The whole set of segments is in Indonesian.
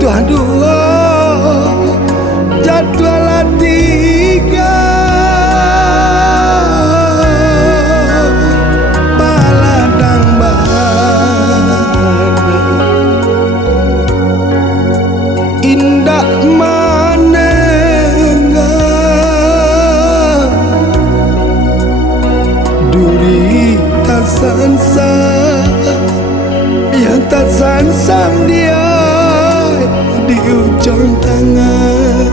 dua jadwal tiga baladang bana indah manenga duri tak sansa yang tak sansam dia di ujung tangan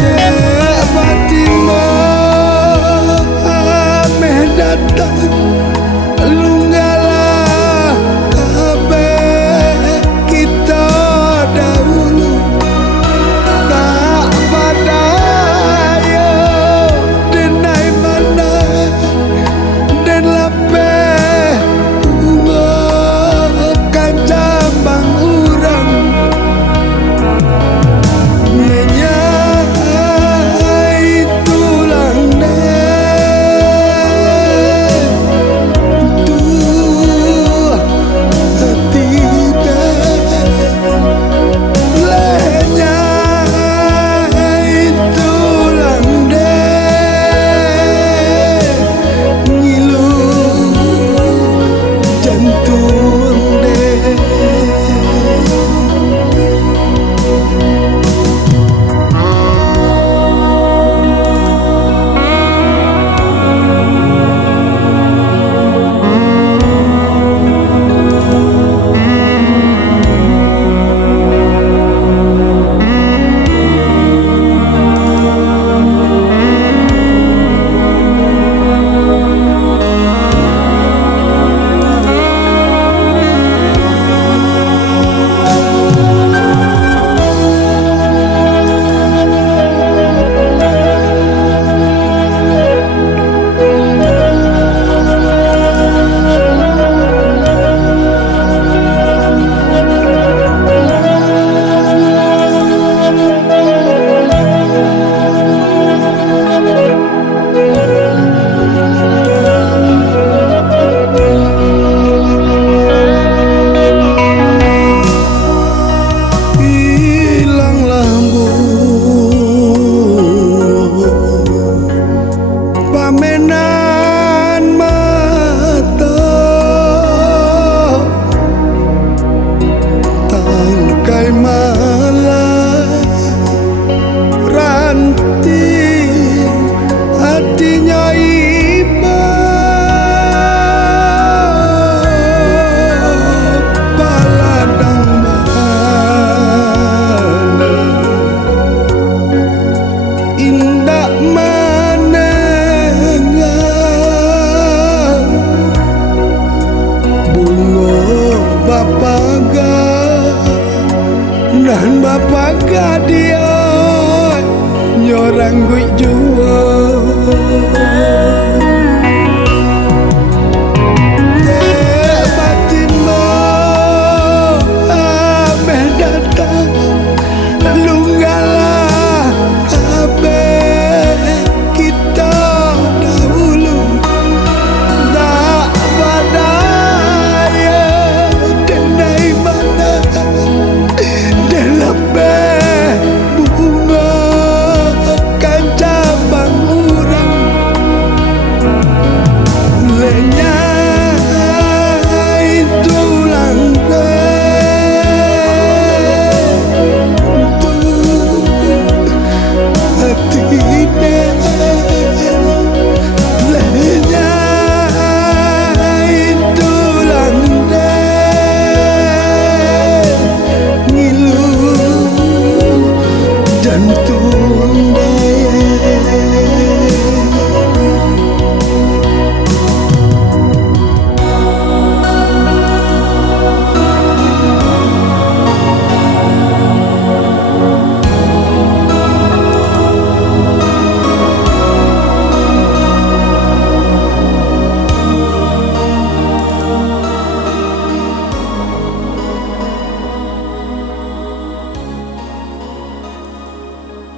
Dek Fatima ameh datang lunggalah kabeh kita dahulu tak pada ayo denai mana dan lapeh jambang urang menyai tulang deh tuh hati deh lenyai tulang deh ngilu jantung deh pamenan mata tangkai malam ranting hatinya iba baladang mana indah bapaga dan bapaga dia nyorang gue jual